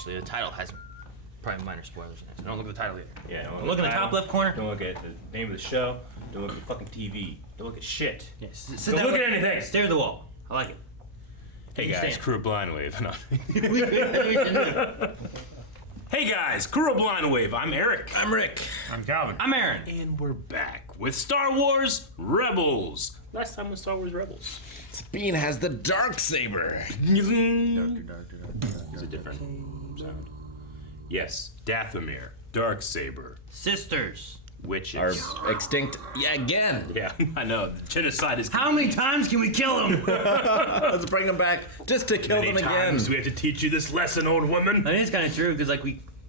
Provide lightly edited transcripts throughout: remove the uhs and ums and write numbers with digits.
actually. The title has probably minor spoilers in it. So don't look at the title either. Yeah, don't look in the top left corner. Don't look at the name of the show. Don't look at the fucking TV. Don't look at shit. Yes. Don't look at anything. Stare at the wall. I like it. Hey guys, Crew of Blind Wave. No. We can do it. Hey guys, Crew of Blind Wave. I'm Eric. I'm Rick. I'm Calvin. I'm Aaron. And we're back with Star Wars Rebels. Last time was Star Wars Rebels. Sabine has the dark saber. It's a different sound. Yes, Dathomir, Darksaber, Sisters. witches. Are extinct again. Yeah, I know. The genocide is. How many times can we kill them? Let's bring them back just to kill them again. We have to teach you this lesson, old woman. I think it's kind of true because like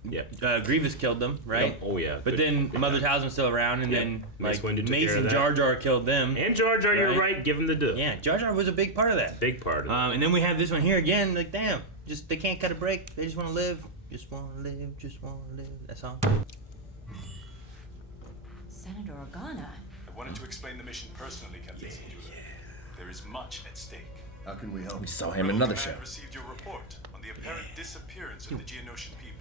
Yeah. Grievous killed them, right? Oh yeah. But then Mother Talzin's still around, and then Mace like Windu took care Mace of and that. Jar Jar killed them. And Jar Jar, you're right. Give him the dip. Yeah, Jar Jar was a big part of that. Big part of it. And then we have this one here again. Like, damn, just they can't cut a break. They just want to live. Just want to live. Just want to live. That song. Senator Organa. I wanted to explain the mission personally, Captain Sinjula. There is much at stake. How can we help? We saw him in another show. I received your report on the apparent disappearance of the Geonosian people.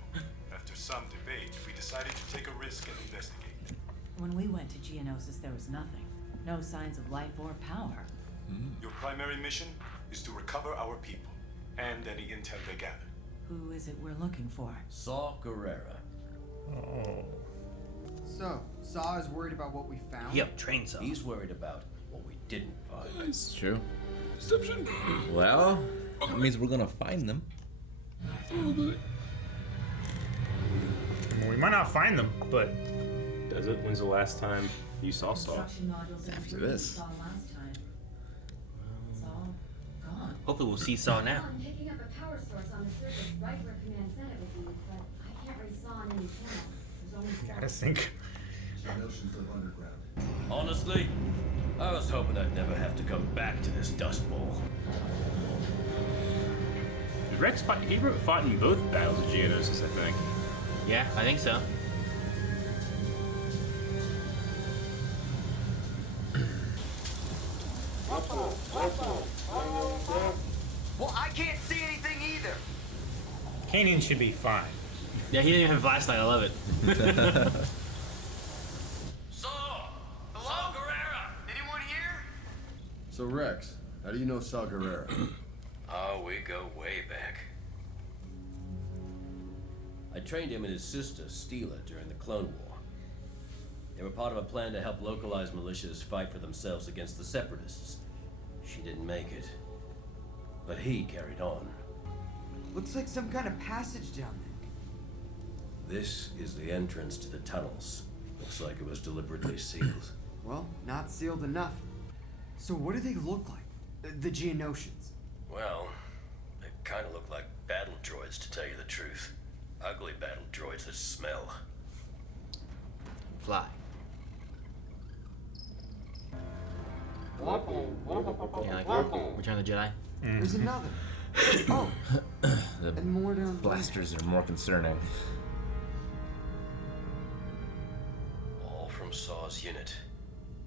After some debate, we decided to take a risk and investigate. When we went to Geonosis, there was nothing. No signs of life or power. Your primary mission is to recover our people and any intel they gather. Who is it we're looking for? Saw Gerrera. Oh. So, Saw is worried about what we found? Yep, train song. He's worried about what we didn't find. It's true. Deception. Well, that means we're gonna find them. Well, we might not find them, but Does it? When's the last time you saw Saw? After this. Saw last time. It's all gone. Hopefully we'll see Saw now. I'm picking up a power source on the surface right where Command sent it with me, but I can't really saw on any channel. There's only gotta think. Geonosians live underground. Honestly, I was hoping I'd never have to come back to this dust bowl. Rex fought, he fought in both battles of Geonosis, I think. Yeah, I think so. Well, I can't see anything either. Kanan should be fine. Yeah, he didn't even have a flashlight. I love it. Saw! Saw Gerrera! Anyone here? So Rex, how do you know Saw Gerrera? Oh, we go way back. I trained him and his sister, Steela, during the Clone War. They were part of a plan to help localized militias fight for themselves against the Separatists. She didn't make it, but he carried on. Looks like some kind of passage down there. This is the entrance to the tunnels. Looks like it was deliberately sealed. Well, not sealed enough. So what do they look like? The Geonosians. Well, they kind of look like battle droids, to tell you the truth. Ugly battle droids that smell. Fly. Yeah, like Return of the Jedi. There's another. Oh, and more down there. Blasters are more concerning. All from Saw's unit.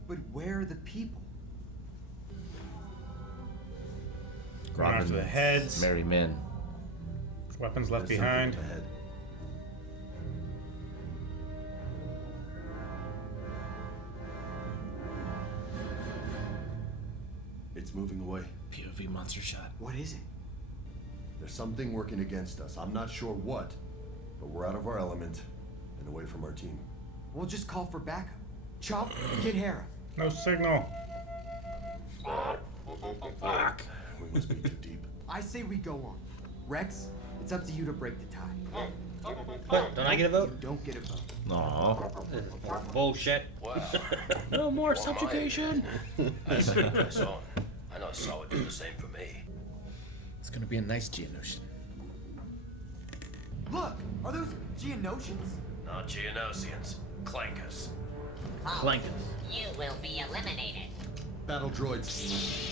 But where are the people? Going after the heads. Merry men. Weapons left There's behind. something ahead. It's moving away. POV monster shot. What is it? There's something working against us. I'm not sure what, but we're out of our element and away from our team. We'll just call for backup. Chop, get Hera. No signal. Fuck. We must be too deep. I say we go on. Rex, it's up to you to break the tie. What? Don't I get a vote? You don't get a vote. Aww. Bullshit. Wow. No more subjugation. I said press on. I know Saw would do the same for me. It's gonna be a nice Geonosian. Look, are those Geonosians? Not Geonosians. Clankers. Flank us. You will be eliminated. Battle droids.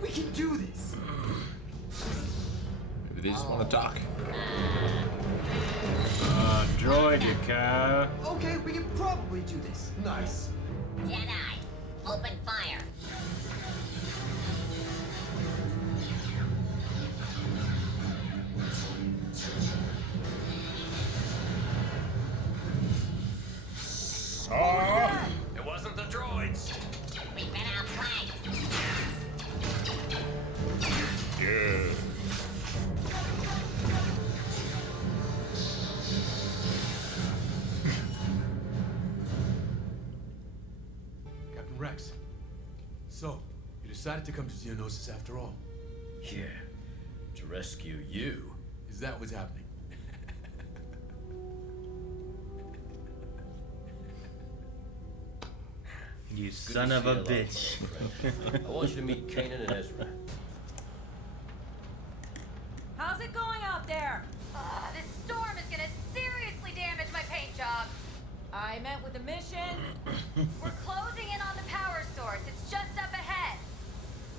We can do this. Maybe they just want to talk. Droid, you cow. Okay, we can probably do this. Nice. Jedi, open fire. decided to come to Geonosis after all. Yeah. To rescue you. Is that what's happening? You Good son to of see a you, bitch. I want you to meet Kanan and Ezra. How's it going out there? This storm is gonna seriously damage my paint job. I meant with a mission. We're closing in on the power source. It's just up ahead.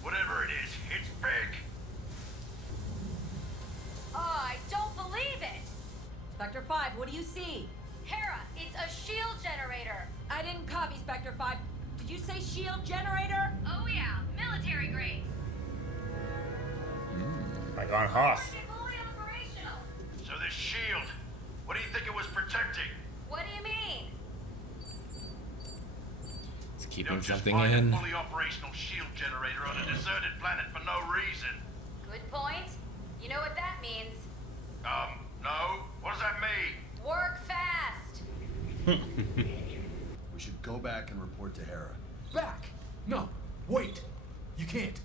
Whatever it is, it's big. Oh, I don't believe it. Spectre 5, what do you see? Hera, it's a shield generator. I didn't copy Spectre 5. Did you say shield generator? Oh yeah, military grade. Like on Hoth. Fully operational. So this shield, what do you think it was protecting? What do you mean? Let's keep You him don't just jumping find in. a fully operational shield generator on a deserted planet for no reason. Good point. You know what that means. No. What does that mean? Work fast. We should go back and report to Hera. Back! No, wait! You can't.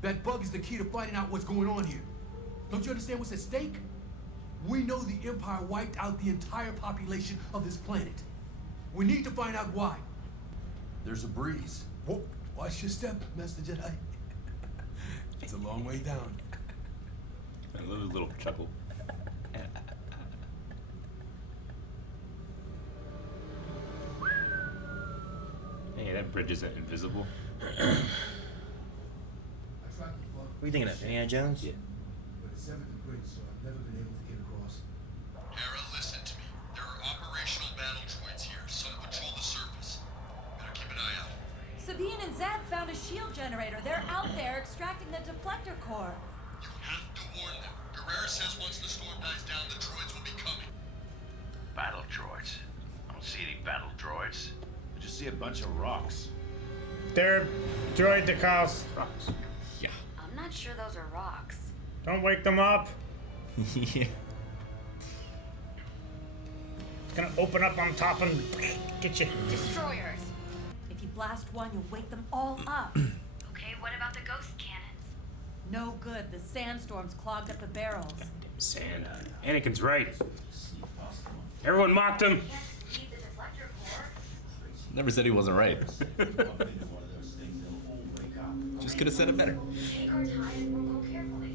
That bug is the key to finding out what's going on here. Don't you understand what's at stake? We know the Empire wiped out the entire population of this planet. We need to find out why. There's a breeze. Whoa, watch your step, Master Jedi. It's a long way down. I love his little chuckle. Hey, that bridge isn't invisible. I tried to fuck, What are you thinking of, Indiana Jones? Yeah. but it's severed the bridge, so I've never been able to get across. Hera, listen to me. There are operational battle droids here. Some patrol the surface. Better keep an eye out. Sabine and Zeb found a shield generator. They're out there extracting the deflector core. You have to warn them. Guerrero says once the storm dies down, the droids will be coming. Battle droids. I don't see any battle droids. I just see a bunch of rocks. They're droid decals. Yeah. I'm not sure those are rocks. Don't wake them up. Yeah. It's gonna open up on top and get you. Destroyers. If you blast one, you'll wake them all up. Okay, what about the ghost cannons? No good. The sandstorms clogged up the barrels. Sand. Anakin's right. Everyone mocked him. Can't just leave the deflector core. Never said he wasn't right. Just could have said it better. Take our time and we'll go carefully.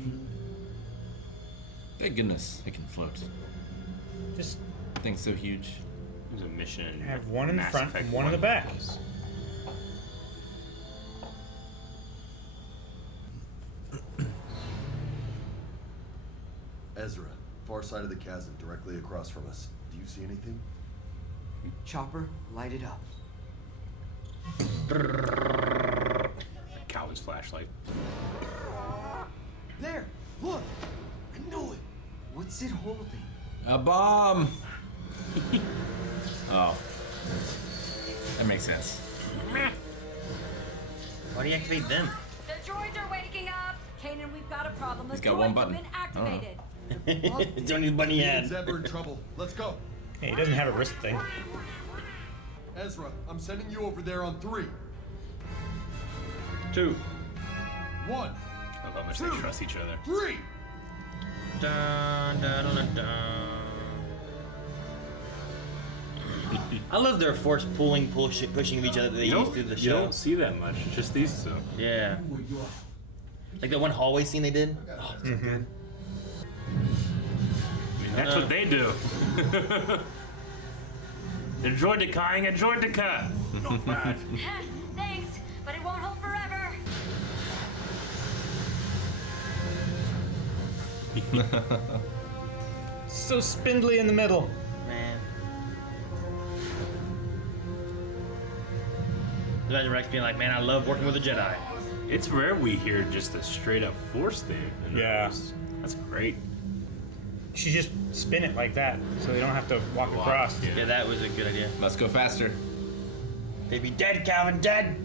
Thank goodness it can float. Just Thing's so huge. There's a mission. have one in the Mass front Effect and one in the back. Ezra, far side of the chasm, directly across from us. Do you see anything? Chopper, light it up. Calvin's flashlight. There! Look! I knew it! What's it holding? A bomb! Oh. That makes sense. Why do you activate them? The droids are waking up. Kanan, we've got a problem. The He's got one droids button. have been activated. It's only the bunny Me head. and Zeb are in trouble. Let's go. Hey, he doesn't have a wrist thing. Ezra, I'm sending you over there on 3. 2. 1, I love how much they trust each other. 3. Dun, dun, dun, dun. I love their force pushing of each other that they use through the You show. don't see that much. It's just these two. Yeah. Like that one hallway scene they did. Oh, it's so good. I mean, that's what they do. They're droidicaying a droidica. Not bad. Thanks, but it won't hold forever. So spindly in the middle. Man. Imagine Rex being like, man, I love working with a Jedi. It's rare we hear just a straight up force thing. Yeah. That's great. You should just spin it like that, so they don't have to walk across. Yeah, that was a good idea. Let's go faster. They'd be dead, Calvin, dead!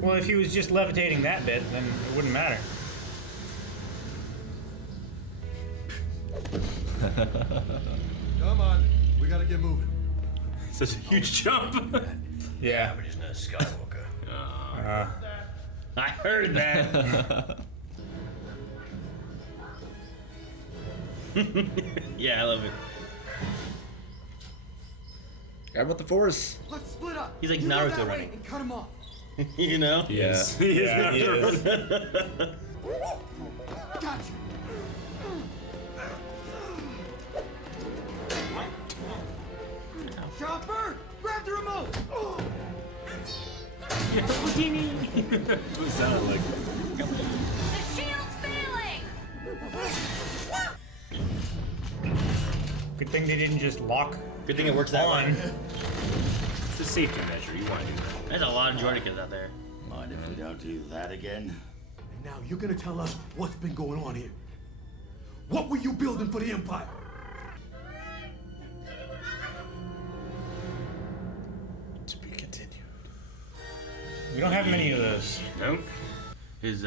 Well, if he was just levitating that bit, then it wouldn't matter. Come on. We gotta get moving. Such a huge jump. Yeah. But he's not a Skywalker. I heard that. Yeah, I love it. Grab with the force. Let's split up. He's like You go Naruto that way running. and cut him off. You know? Yes. Yeah. He is Yeah, he Naruto. Gotcha. Chopper, grab the remote. It sounded like The shield's failing! Good thing they didn't just lock Good thing it works that on. way. it's a safety measure. You want to do that. There's a lot of Jordicas out there. Mind if we don't do that again? And now you're gonna tell us what's been going on here. What were you building for the Empire? To be continued. We don't have many of those. No? His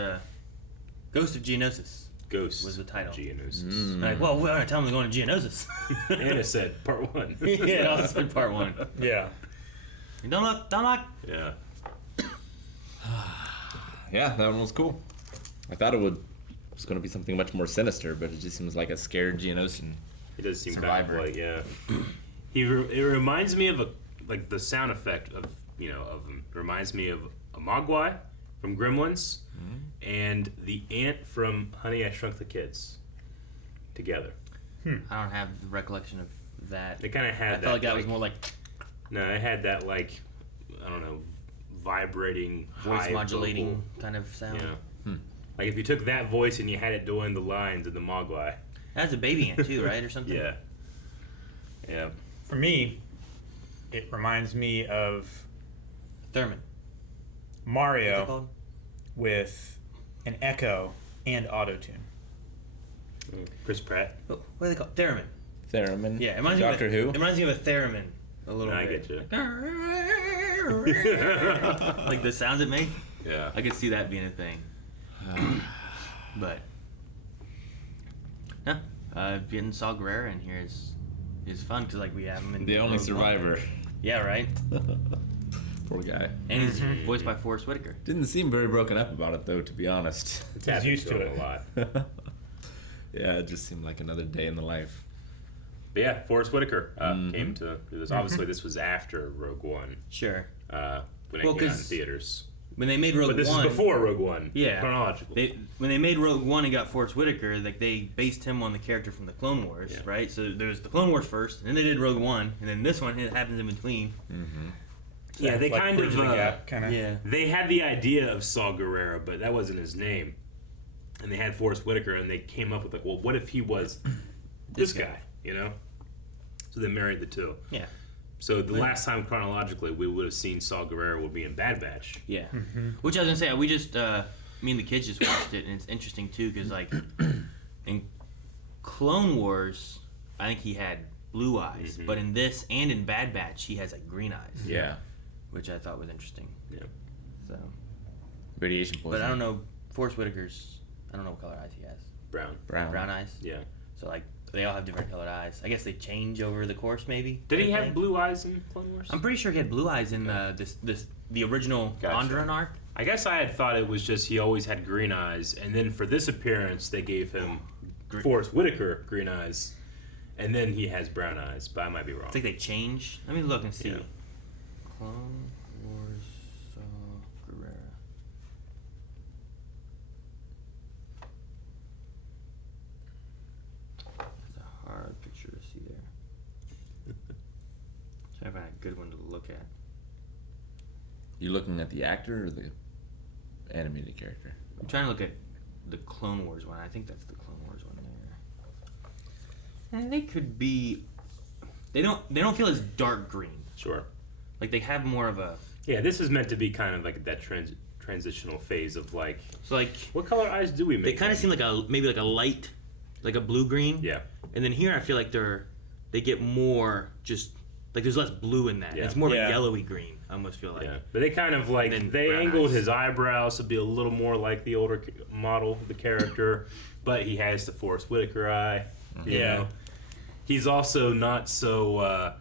Ghost of Geonosis Ghost was the title. Geonosis. Like, well, we're gonna tell him we're going to Geonosis. And it said part 1. Yeah, it also said part 1. Yeah. Don't look, don't look. Yeah. Yeah, that one was cool. I thought it was going to be something much more sinister, but it just seems like a scared Geonosian. He does seem Survivor. kind of like, yeah. It reminds me of like the sound effect of, of him. It reminds me of a Mogwai from Gremlins and the ant from Honey, I Shrunk the Kids together. I don't have the recollection of that. They kind of had I that. felt like that was more like No, it had that like, I don't know, vibrating, voice high modulating vocal, kind of sound. Like if you took that voice and you had it doing the lines in the Mogwai. That's a baby ant too, right, or something? Yeah. Yeah. For me, it reminds me of Thurman. What's it Mario called? with an echo and autotune. Chris Pratt. What are they called? Theremin. Theremin. Yeah, it reminds Doctor me of Who. It reminds me of a theremin a little I bit. get you. Like the sounds it makes. Yeah. I could see that being a thing. But no, getting Saw Gerrera in here is fun because like we have him in The only Rogue One. survivor. Yeah, right. Poor guy. And he's voiced by Forrest Whitaker. Didn't seem very broken up about it, though, to be honest. He's used to it a lot. Yeah, it just seemed like another day in the life. But yeah, Forrest Whitaker came to do this. Obviously, this was after Rogue One. Sure. When it Well, came out in 'cause theaters. When they made Rogue But this One, is before Rogue One. Yeah. Chronologically. When they made Rogue One and got Forrest Whitaker, like they based him on the character from the Clone Wars, right? So there's the Clone Wars first, and then they did Rogue One, and then this one it happens in between. Yeah, they Like kind of. bridge the gap, kinda. Yeah. They had the idea of Saw Gerrera, but that wasn't his name. And they had Forrest Whitaker, and they came up with like, well, what if he was this guy? You know. So they married the two. Yeah. So the last time chronologically we would have seen Saw Gerrera would be in Bad Batch. Yeah. Which I was gonna say, we just me and the kids just watched it, and it's interesting too because like in Clone Wars, I think he had blue eyes, but in this and in Bad Batch, he has like green eyes. Yeah. Which I thought was interesting. Yeah. So. Radiation poisoning. But I don't know Forrest Whitaker's. I don't know what color eyes he has. Brown. Brown eyes. Yeah. So like they all have different colored eyes. I guess they change over the course, maybe. Did he I have think. blue eyes in Clone Wars? I'm pretty sure he had blue eyes in the original Gotcha. Onderon arc. I guess I had thought it was just he always had green eyes, and then for this appearance they gave him Forrest Whitaker green eyes, and then he has brown eyes. But I might be wrong. I think they change. Let me look and see. Yeah. Clone Wars Saw Gerrera. That's a hard picture to see there. Trying to find a good one to look at. You looking at the actor or the animated character? I'm trying to look at the Clone Wars one. I think that's the Clone Wars one there. And they could be. They don't feel as dark green. Sure. Like they have more of a. Yeah, this is meant to be kind of like that transitional phase of like. So like. What color eyes do we make? They kind of seem like maybe like a light, like a blue green. Yeah. And then here I feel like they get more just like there's less blue in that. Yeah. It's more of a yellowy green. I almost feel like. Yeah, but they kind of like they brown angled eyes. his eyebrows to be a little more like the older model of the character, but he has the Forrest Whitaker eye. You know? He's also not so.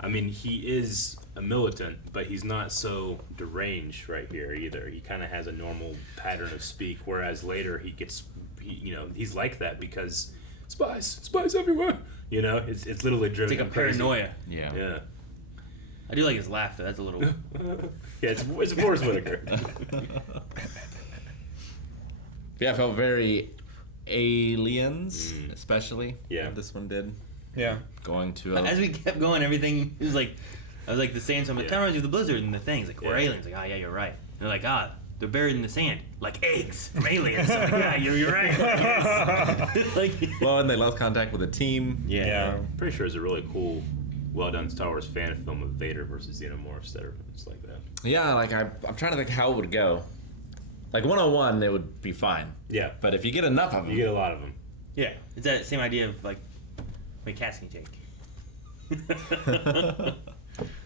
I mean, he is a militant, but he's not so deranged right here either. He kind of has a normal pattern of speak, whereas later he's like that because spies everywhere. You know, it's literally driven. It's like a crazy. paranoia. Yeah. I do like his laugh though. That's a little. Yeah, it's Forrest Whitaker. Yeah, I felt very Aliens, especially. Yeah, this one did. Yeah, going to as we kept going, everything was like, I was like the sand. So I'm like, kind of reminds me of the blizzard and the things. Like we're aliens. Like, oh yeah, you're right. And they're like, they're buried in the sand like eggs from aliens. I'm like, yeah, you're right. Yes. Like, well, and they lost contact with the team. Yeah. Pretty sure it's a really cool, well done Star Wars fan film of Vader versus Xenomorphs that are just like that. Yeah, like I'm trying to think how it would go. Like 1-on-1, it would be fine. Yeah. But if you get enough of them, you get a lot of them. Yeah, it's that same idea of like, wait, cats can you take?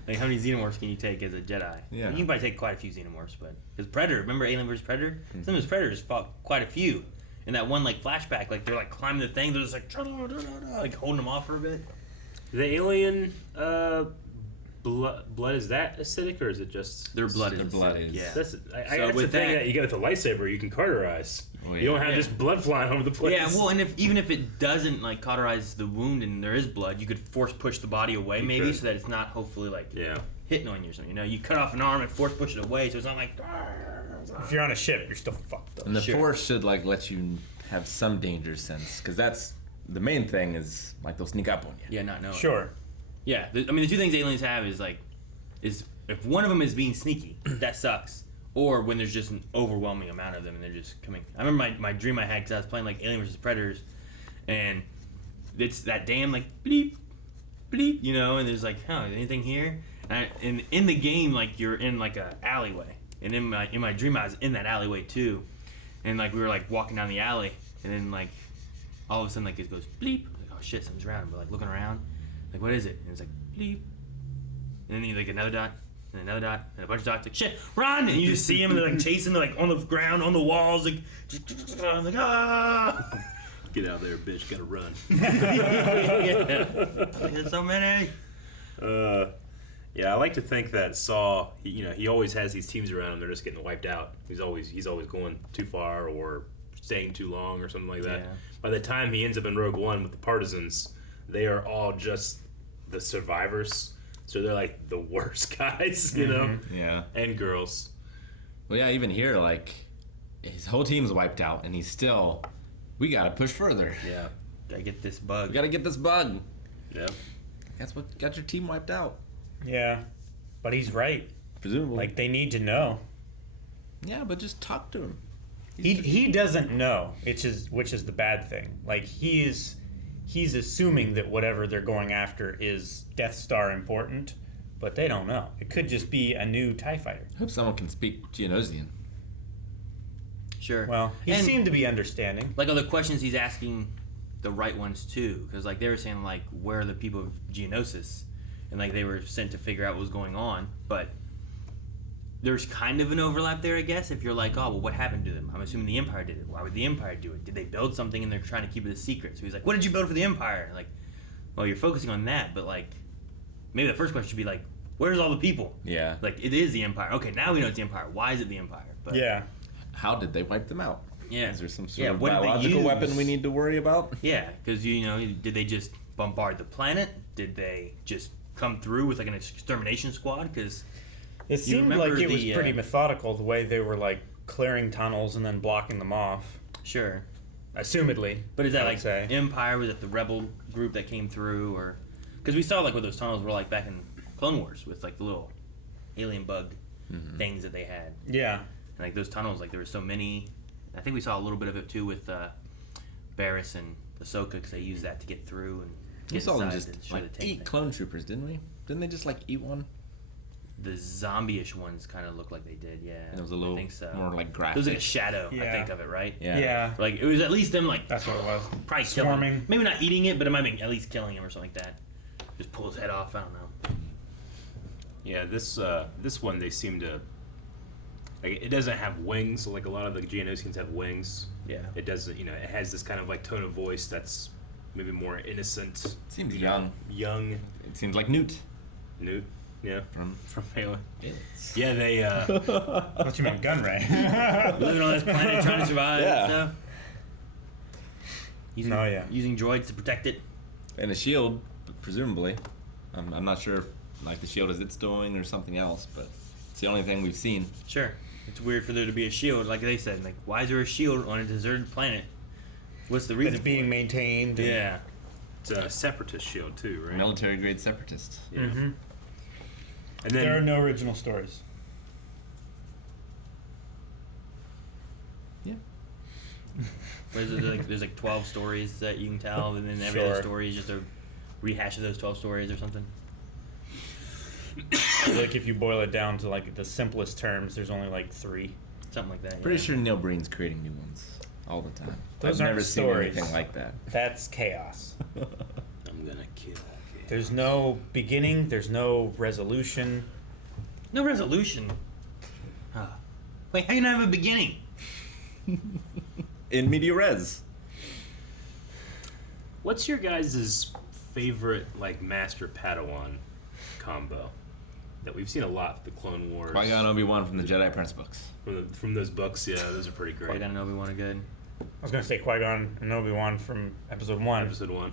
Like how many Xenomorphs can you take as a Jedi? Yeah. You can probably take quite a few Xenomorphs, but because Predator, remember Alien vs Predator? Some of those Predators fought quite a few. In that one like flashback, like they're like climbing the thing, they're just like holding them off for a bit. The alien blood is that acidic or is it just their blood is acidic? Yeah, that's So that's with the thing that- that you get with the lightsaber. You can cauterize. Oh, You don't yeah. have just blood flying all over the place. Yeah, well, and even if it doesn't like cauterize the wound and there is blood, you could force push the body away, maybe, could. so that it's not hopefully like Yeah. hitting on you or something. You know, you cut off an arm and force push it away, so it's not like. If you're on a ship, you're still fucked up. And the Force should like let you have some danger sense, because that's the main thing is like they'll sneak up on you. Yeah, not knowing. Sure. Yeah, I mean the two things aliens have is if one of them is being sneaky, that sucks. Or when there's just an overwhelming amount of them and they're just coming. I remember my dream I had because I was playing like Alien vs Predators, and it's that damn like bleep, bleep, you know, and there's like, anything here? And in the game, like you're in like a alleyway, and in my dream I was in that alleyway too, and like we were like walking down the alley, and then like all of a sudden like it goes bleep, I'm like, oh shit, something's around, and we're like looking around, like what is it? And it's like bleep, and then you like another dot. And another dot, and a bunch of dots, like, shit, run! And you just see them, and they're like chasing, they're like on the ground, on the walls, like, I'm like, ah! Get out of there, bitch, gotta run. Yeah. There's so many. Yeah, I like to think that Saw, he always has these teams around him, they're just getting wiped out. He's always going too far or staying too long or something like that. Yeah. By the time he ends up in Rogue One with the partisans, they are all just the survivors. So they're like the worst guys, you know? Yeah. And girls. Well, yeah, even here, like, his whole team's wiped out, and he's still, we gotta push further. Yeah. Gotta get this bug. We gotta get this bug. Yeah. That's what got your team wiped out. Yeah, but he's right. Presumably. Like they need to know. Yeah, but just talk to him. He doesn't know, which is the bad thing. Like he's assuming that whatever they're going after is Death Star important, but they don't know. It could just be a new TIE fighter. I hope someone can speak Geonosian. Sure. Well, he And, seemed to be understanding. like, all the questions he's asking the right ones, too. Because, like, they were saying, like, where are the people of Geonosis? And, like, they were sent to figure out what was going on. But there's kind of an overlap there, I guess, if you're like, oh, well, what happened to them? I'm assuming the Empire did it. Why would the Empire do it? Did they build something and they're trying to keep it a secret? So he's like, what did you build for the Empire? Like, well, you're focusing on that, but, like, maybe the first question should be, like, where's all the people? Yeah. Like, it is the Empire. Okay, now we know it's the Empire. Why is it the Empire? But Yeah. How did they wipe them out? Yeah. Is there some sort of what did they biological use? weapon we need to worry about? Yeah, because, did they just bombard the planet? Did they just come through with, like, an extermination squad? Because It seemed like it was pretty methodical the way they were like clearing tunnels and then blocking them off. Sure. Assumedly. But is that I would like say. Empire? Was it the rebel group that came through? Or because we saw like what those tunnels were like back in Clone Wars with like the little alien bug things that they had. Yeah. And, like those tunnels, like there were so many. I think we saw a little bit of it too with Barriss and Ahsoka because they used that to get through and We get saw them inside just to show like the tank eat thing. clone troopers, didn't we? Didn't they just like eat one? The zombie-ish ones kind of looked like they did, yeah. It was a little I think so. more like graphic. It was like a shadow, I Yeah. think, of it, right? Yeah. Yeah. Like it was at least them like That's what it was. probably Swarming. killing him. Maybe not eating it, but it might be at least killing him or something like that. Just pull his head off. I don't know. Yeah, this one they seem to. Like, it doesn't have wings, like a lot of the Geonosians have wings. Yeah. It doesn't, it has this kind of like tone of voice that's maybe more innocent. Seems you young. know, young. It seems like Newt. Newt. Yeah, from Halo. Aliens. Yeah, they. What you meant, Gunray? Living on this planet trying to survive Yeah. and stuff. Using, Oh, yeah. Using droids to protect it. And a shield, presumably. I'm not sure if like the shield is its doing or something else, but it's the only thing we've seen. Sure. It's weird for there to be a shield, like they said. Like, why is there a shield on a deserted planet? What's the reason? It's being maintained. and- Yeah. It's a separatist shield too, right? Military grade separatists. Yeah. Mm-hmm. And There are then no original stories. Yeah. There's like 12 stories that you can tell, and then every other Sure. story is just a rehash of those 12 stories or something. Like if you boil it down to like the simplest terms, there's only like 3. Something like that. Pretty yeah. sure Neil Breen's creating new ones all the time. Those I've aren't never seen stories. anything like that. That's chaos. I'm gonna kill. There's no beginning. There's no resolution. No resolution. Wait, how can I have a beginning? In media res. What's your guys' favorite like Master Padawan combo that we've seen a lot? The Clone Wars. Qui-Gon Obi-Wan from the Jedi Apprentice books. From those books, yeah, those are pretty great. Qui-Gon and Obi-Wan are good. I was gonna say Qui-Gon and Obi-Wan from Episode 1. Episode 1.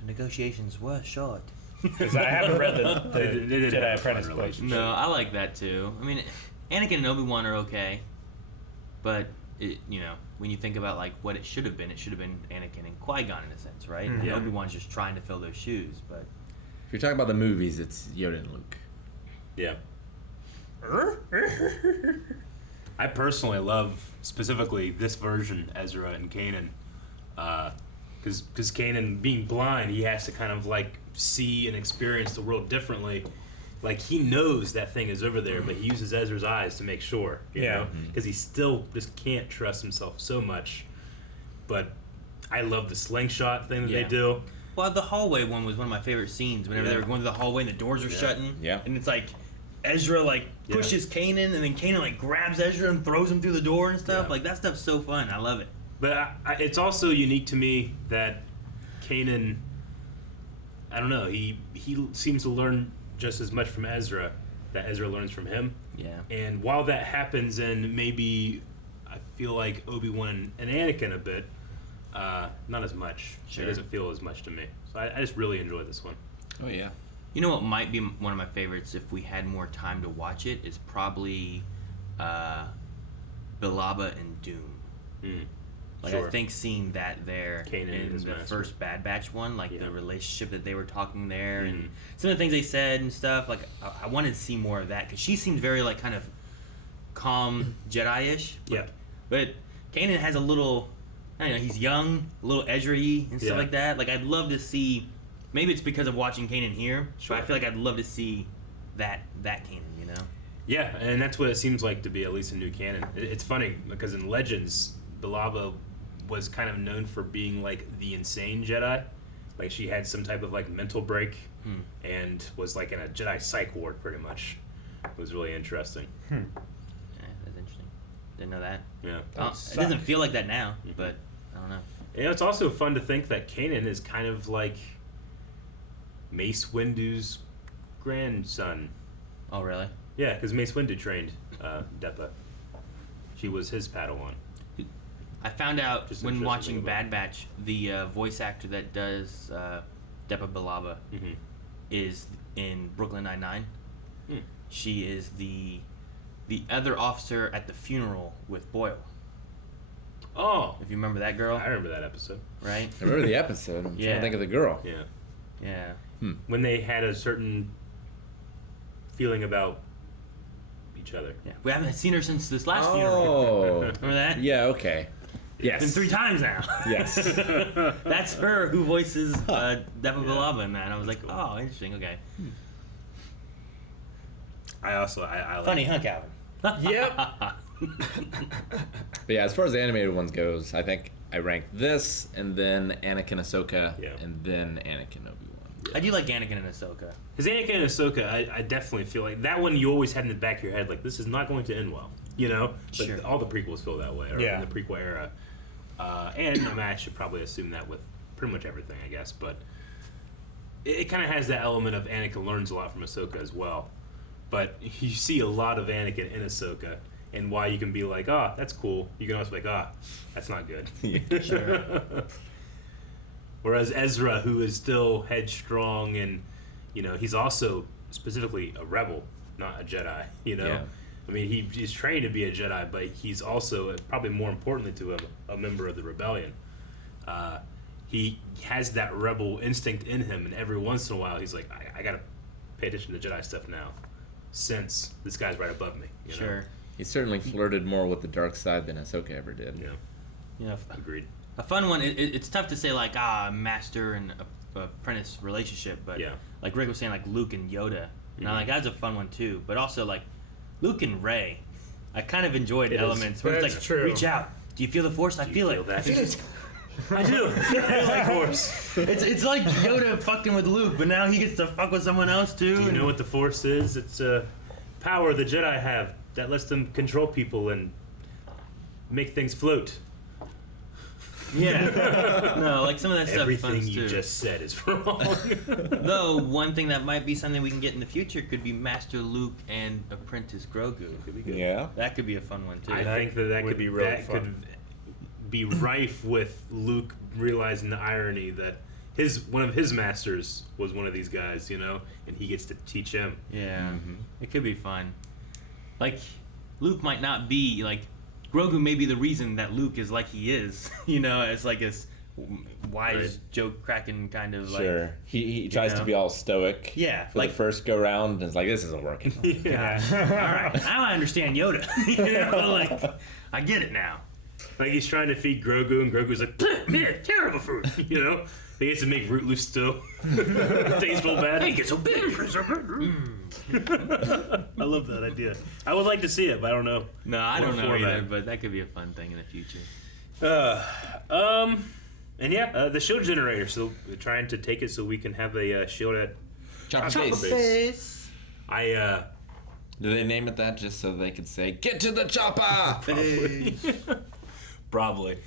The negotiations were short. Because I haven't read the They did have Jedi a fun Apprentice book. relationship. No, I like that too. I mean, Anakin and Obi-Wan are okay, but when you think about like what it should have been Anakin and Qui-Gon in a sense, right? And Yeah. Obi-Wan's just trying to fill those shoes, but If you're talking about the movies, it's Yoda and Luke. Yeah. I personally love specifically this version, Ezra and Kanan, because Kanan being blind, he has to kind of like see and experience the world differently. Like he knows that thing is over there, but he uses Ezra's eyes to make sure. Yeah. Because he still just can't trust himself so much. But I love the slingshot thing that Yeah. they do. well, the hallway one was one of my favorite scenes. Whenever they Yeah. were going to the hallway and the doors are shutting, Yeah. and it's like Ezra like Yeah. pushes Kanan, and then Kanan like grabs Ezra and throws him through the door and stuff. Yeah. Like that stuff's so fun. I love it. But it's also unique to me that Kanan, I don't know, he seems to learn just as much from Ezra that Ezra learns from him. Yeah. And while that happens, and maybe I feel like Obi-Wan and Anakin a bit, not as much. Sure. It doesn't feel as much to me. So I just really enjoyed this one. Oh yeah. You know what might be one of my favorites if we had more time to watch it is probably Bilaba and Doom. Like Sure. I think seeing that there Kanan and in his the master. first Bad Batch one, like Yeah. the relationship that they were talking there, and Mhm. some of the things they said and stuff. Like I wanted to see more of that because she seemed very like kind of calm Jedi-ish. Yeah. But Kanan has a little, I don't know, he's young, a little Ezra-y and stuff Yeah. like that. Like I'd love to see. Maybe it's because of watching Kanan here, Sure. but I feel like I'd love to see that Kanan. You know. Yeah, and that's what it seems like to be at least a new canon. It's funny because in Legends, Bilaba was kind of known for being like the insane Jedi. Like she had some type of like mental break and was like in a Jedi psych ward pretty much. It was really interesting. Yeah, that's interesting. Didn't know that. Yeah. It doesn't feel like that now, but I don't know. You know, it's also fun to think that Kanan is kind of like Mace Windu's grandson. Oh, really? Yeah, because Mace Windu trained Depa. She was his Padawan. I found out Just when interesting watching thing about Bad Batch, the voice actor that does Depa Bilaba is in Brooklyn Nine-Nine. Hmm. She is the other officer at the funeral with Boyle. Oh, If you remember that girl, I remember that episode. right? I remember the episode. I'm trying Yeah. to think of the girl. Yeah. Yeah. When they had a certain feeling about each other. Yeah. We haven't seen her since this last funeral. Oh. Remember that? Yeah, okay. Yes. It's been 3 times now. Yes. That's her who voices Depa Bilaba in that. And I was like, oh, interesting. Okay. I like Funny, huh, Calvin? Yep. But yeah, as far as the animated ones goes, I think I rank this and then Anakin Ahsoka Yeah. and then Anakin Obi-Wan. I do like Anakin and Ahsoka. Because Anakin and Ahsoka, I definitely feel like that one you always had in the back of your head, like, this is not going to end well. You know? But Sure. all the prequels feel that way, or Yeah. in the prequel era. And I mean, I should probably assume that with pretty much everything, I guess. But it kind of has that element of Anakin learns a lot from Ahsoka as well. But you see a lot of Anakin in Ahsoka, and why you can be like, oh, that's cool. You can also be like, ah, that's not good. Sure. Whereas Ezra, who is still headstrong and, he's also specifically a rebel, not a Jedi, Yeah. I mean, he's trained to be a Jedi, but he's also, probably more importantly to him, a member of the rebellion. He has that rebel instinct in him, and every once in a while he's like, I gotta pay attention to Jedi stuff now, since this guy's right above me. Sure. He certainly flirted more with the dark side than Ahsoka ever did. Yeah. Agreed. A fun one. It's tough to say like master and apprentice relationship, but like Rick was saying, like Luke and Yoda. Now like that's a fun one too. But also like Luke and Rey, I kind of enjoyed elements where it's like true. reach out. Do you feel the Force? I feel it. That? I feel it. I do. I like Force. It's like Yoda fucking with Luke, but now he gets to fuck with someone else too. Do you know what the Force is? It's a power the Jedi have that lets them control people and make things float. Yeah. No, like some of that stuff. Everything fun you too. just said is wrong. Though one thing that might be something we can get in the future could be Master Luke and Apprentice Grogu. Could be good. Yeah. That could be a fun one too. I think that would could be really that fun. could be rife with Luke realizing the irony that one of his masters was one of these guys, and he gets to teach him. Yeah, it could be fun. Like Luke might not be like Grogu. May be the reason that Luke is like he is. It's like this wise joke cracking kind of like. Sure. He tries to be all stoic. Yeah, For like the first go round, and it's like, this isn't working. Yeah. All right, now I understand Yoda. Like I get it now. Like he's trying to feed Grogu, and Grogu's like, "Man, terrible food," He gets to make Root Loose still. Tasteful bad. Hey, get so big. I love that idea. I would like to see it, but I don't know. No, I don't know format. either, but that could be a fun thing in the future. And the shield generator. So we're trying to take it so we can have a shield at Chopper face. Do they name it that just so they could say, get to the chopper? Probably.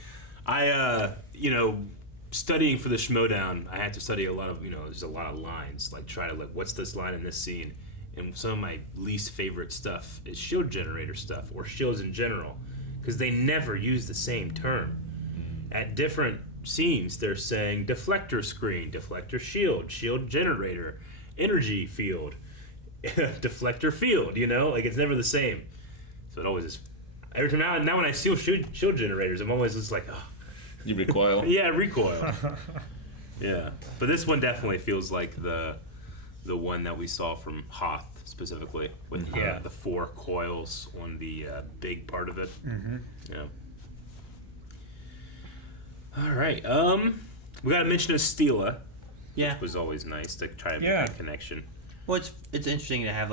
Studying for the Schmodown, I had to study a lot of, there's a lot of lines. Like, try to, what's this line in this scene? And some of my least favorite stuff is shield generator stuff, or shields in general, because they never use the same term. At different scenes, they're saying deflector screen, deflector shield, shield generator, energy field, deflector field, it's never the same. So it always is. Every time now when I see shield generators, I'm always just like, oh. You recoil? Yeah, recoil. Yeah. But this one definitely feels like the one that we saw from Hoth specifically, with the 4 coils on the big part of it. Mm-hmm. Yeah. All right. We got to mention of Steela. Yeah. Which was always nice to try to make that connection. Well, it's interesting to have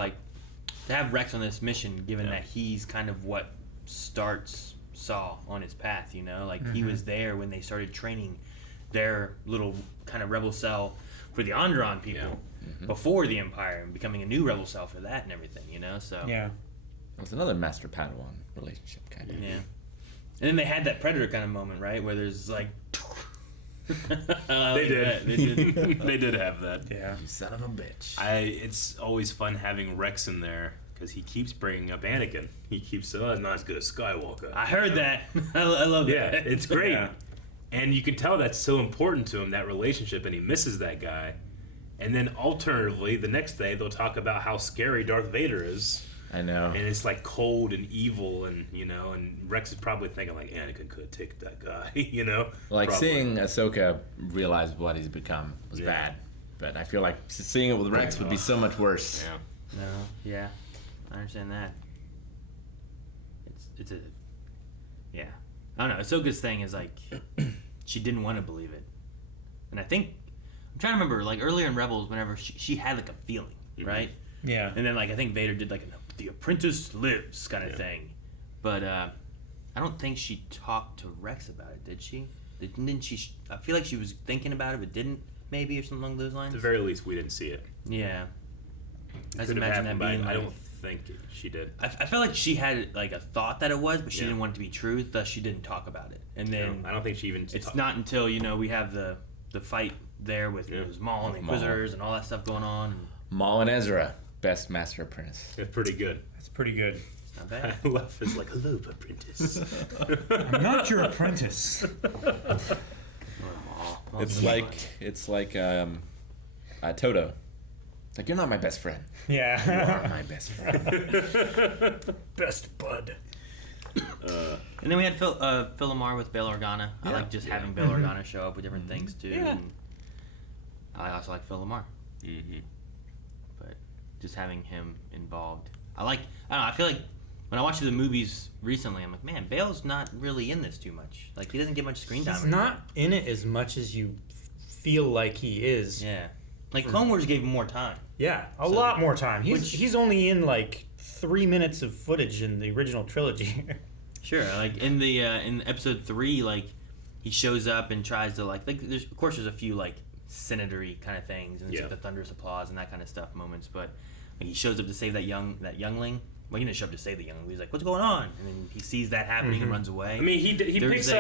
Rex on this mission, given that he's kind of what starts Saw on his path. He was there when they started training their little kind of rebel cell for the Onderon people before the Empire, and becoming a new rebel cell for that and everything. So yeah, it was another Master Padawan relationship kind of. Yeah, and then they had that Predator kind of moment, right, where there's like. They did. They did have that. Yeah. You son of a bitch. It's always fun having Rex in there because he keeps bringing up Anakin. He keeps saying, "Oh, not as good as Skywalker." I heard that. I love that. Yeah, it's great. And you can tell that's so important to him, that relationship, and he misses that guy. And then alternatively, the next day they'll talk about how scary Darth Vader is. I know. And it's like cold and evil, and and Rex is probably thinking like Anakin could take that guy, Like probably. seeing Ahsoka realize what he's become was bad, but I feel like seeing it with Rex would be so much worse. Yeah. No. Yeah. I understand that. It's a. Yeah. I don't know. Ahsoka's thing is like she didn't want to believe it, and I think I'm trying to remember like earlier in Rebels, whenever she had like a feeling, right? Yeah. And then like I think Vader did like the apprentice lives kind of thing, but I don't think she talked to Rex about it, did she? Didn't she? I feel like she was thinking about it, but didn't maybe or something along those lines. At the very least, we didn't see it. Yeah. I just Could have imagine happened, that being. but I like, don't think she did. I felt like she had like a thought that it was, but she didn't want it to be true, thus she didn't talk about it. And then I don't think she even. It's not until we have the the fight there with it was Maul and the Inquisitors and all that stuff going on. And Maul and Ezra, best Master Apprentice. It's pretty good. It's pretty good. It's not bad. I love it's like, hello, apprentice. I'm not your apprentice. It's like Toto. It's like, you're not my best friend. Yeah. You are my best friend. Best bud. And then we had Phil Lamar with Bail Organa. I like just having Bail Organa show up with different things too. Yeah. And I also like Phil Lamar. Mm-hmm. But just having him involved. I don't know, I feel like when I watch the movies recently, I'm like, man, Bale's not really in this too much. Like, he doesn't get much screen time. He's not in it as much as you feel like he is. Yeah. Like, Clone Wars gave him more time. Yeah, a lot more time. He's only in like 3 minutes of footage in the original trilogy. Sure, like in the in episode 3, like he shows up and tries to like there's of course there's a few like senatory kind of things and it's like the thunderous applause and that kind of stuff moments, but like, he shows up to save that youngling. Well, he didn't show up to save the youngling. He's like, "What's going on?" And then he sees that happening and runs away. I mean, he picks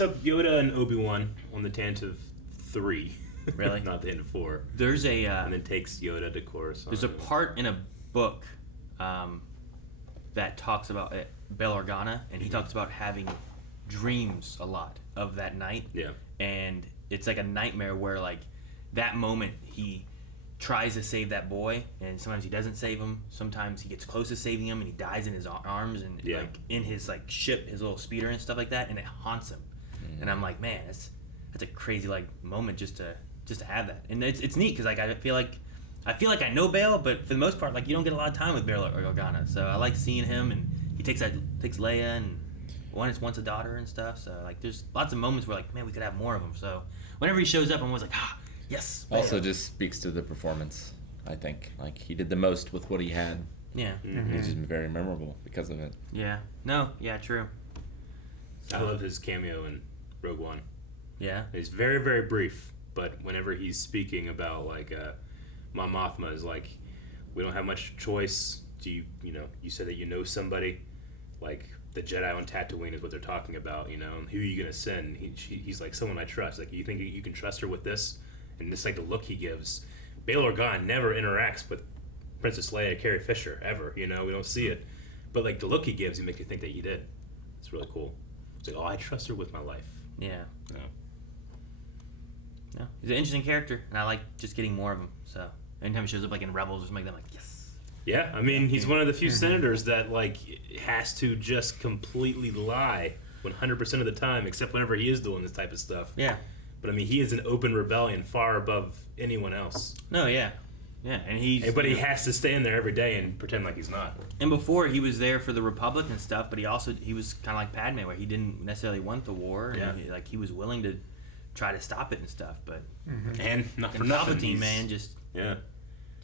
up Yoda and Obi-Wan on the Tantive 3. Really? Not the end of 4. There's a and then takes Yoda to Coruscant. There's a part in a book that talks about Bail Organa, and he talks about having dreams a lot of that night. Yeah. And it's like a nightmare where like that moment he tries to save that boy, and sometimes he doesn't save him. Sometimes he gets close to saving him, and he dies in his arms and like in his like ship, his little speeder and stuff like that, and it haunts him. And I'm like, man, that's a crazy like moment just to have that, and it's neat because like I feel like I know Bail, but for the most part, like you don't get a lot of time with Bail Organa, so I like seeing him, and he takes Leia and wants a daughter and stuff. So like there's lots of moments where like, man, we could have more of him. So whenever he shows up, I'm always like, yes. Bail. Also, just speaks to the performance. I think like he did the most with what he had. Yeah. Mm-hmm. He's just very memorable because of it. Yeah. No. Yeah. True. I love his cameo in Rogue One. Yeah. It's very, very brief, but whenever he's speaking about like Mon Mothma is like, we don't have much choice. You said that you know somebody, like the Jedi on Tatooine is what they're talking about, and who are you gonna send? He's like, someone I trust. Like, you think you can trust her with this? And just like the look he gives. Bail Organa never interacts with Princess Leia or Carrie Fisher ever. We don't see it, but like the look he gives, he makes you think that he did. It's really cool. It's like, oh, I trust her with my life. Yeah. No, he's an interesting character, and I like just getting more of him. So anytime he shows up like in Rebels or something like that, I'm like, yes. Yeah, I mean, he's one of the few senators that like has to just completely lie 100% of the time, except whenever he is doing this type of stuff. Yeah. But I mean, he is an open rebellion far above anyone else. No, yeah. Yeah, and he has to stay in there every day and pretend like he's not. And before, he was there for the Republic and stuff, but he was kind of like Padme, where he didn't necessarily want the war. And he was willing to try to stop it and stuff, but and not for nothing, Palpatine, man, just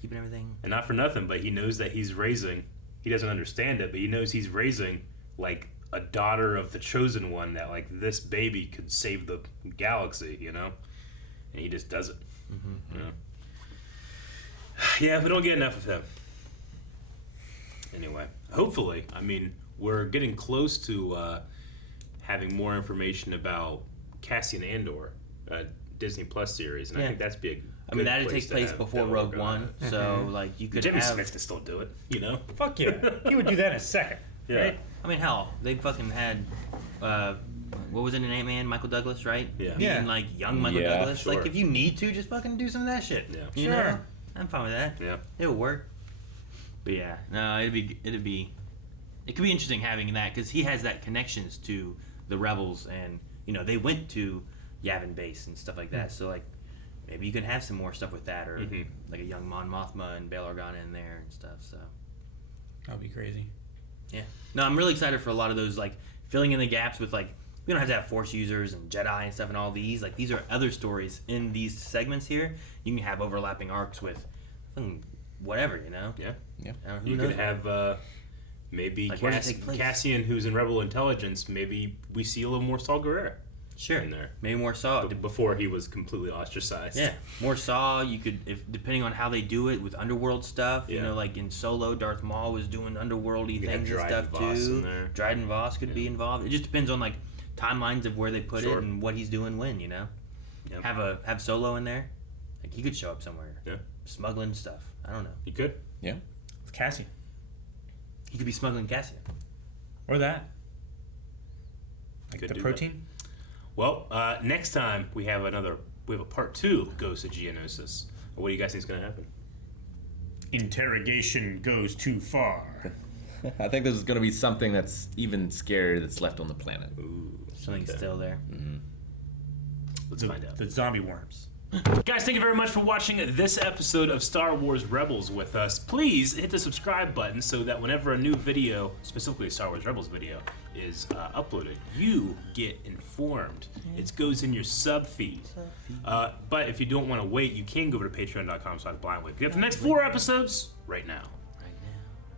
keeping everything. And not for nothing, but he knows that he's raising. He doesn't understand it, but he knows he's raising like a daughter of the chosen one. That like this baby could save the galaxy, and he just does it. Yeah, we don't get enough of him. Anyway, hopefully, I mean, we're getting close to having more information about Cassian Andor, Disney Plus series, and I think that's big. I mean, that'd take place before Rogue One, so like you could Jimmy have... Smith could still do it, Fuck yeah, he would do that in a second. Yeah. Right? I mean, hell, they fucking had, what was it in Ant-Man? Michael Douglas, right? Yeah. Being like young Michael Douglas. Sure. Like, if you need to, just fucking do some of that shit. Yeah. You know? I'm fine with that. Yeah. It'll work. But yeah, no, it could be interesting having that, because he has that connections to the Rebels, and they went to Yavin Base and stuff like that. So like, maybe you could have some more stuff with that, or like a young Mon Mothma and Bail Organa in there and stuff. So that would be crazy. Yeah. No, I'm really excited for a lot of those, like filling in the gaps with like, we don't have to have Force users and Jedi and stuff and all these. Like, these are other stories in these segments here. You can have overlapping arcs with whatever, Yeah. Yeah. You could have maybe Like, Cassian, who's in Rebel Intelligence. Maybe we see a little more Saw Gerrera. Sure. In there. Maybe more Saw. Before he was completely ostracized. Yeah. More Saw. You could, if depending on how they do it with underworld stuff, like in Solo, Darth Maul was doing underworldy things and stuff too. Dryden Voss could be involved. It just depends on like timelines of where they put it and what he's doing when, Yeah. Yep. Have Solo in there. Like he could show up somewhere. Yeah. Smuggling stuff. I don't know. You could. Yeah. It's Cassian. He could be smuggling Cassian. Or that. Like Could the do protein. Well, next time we have a part 2 of Ghost of Geonosis. What do you guys think is going to happen? Interrogation goes too far. I think there's going to be something that's even scarier that's left on the planet. Ooh, Something's still there. Let's find out. The zombie worms. Guys, thank you very much for watching this episode of Star Wars Rebels with us. Please hit the subscribe button so that whenever a new video, specifically a Star Wars Rebels video, is uploaded, you get informed. It goes in your sub feed. But if you don't want to wait, you can go over to patreon.com/blindwave. You have the next 4 episodes right now.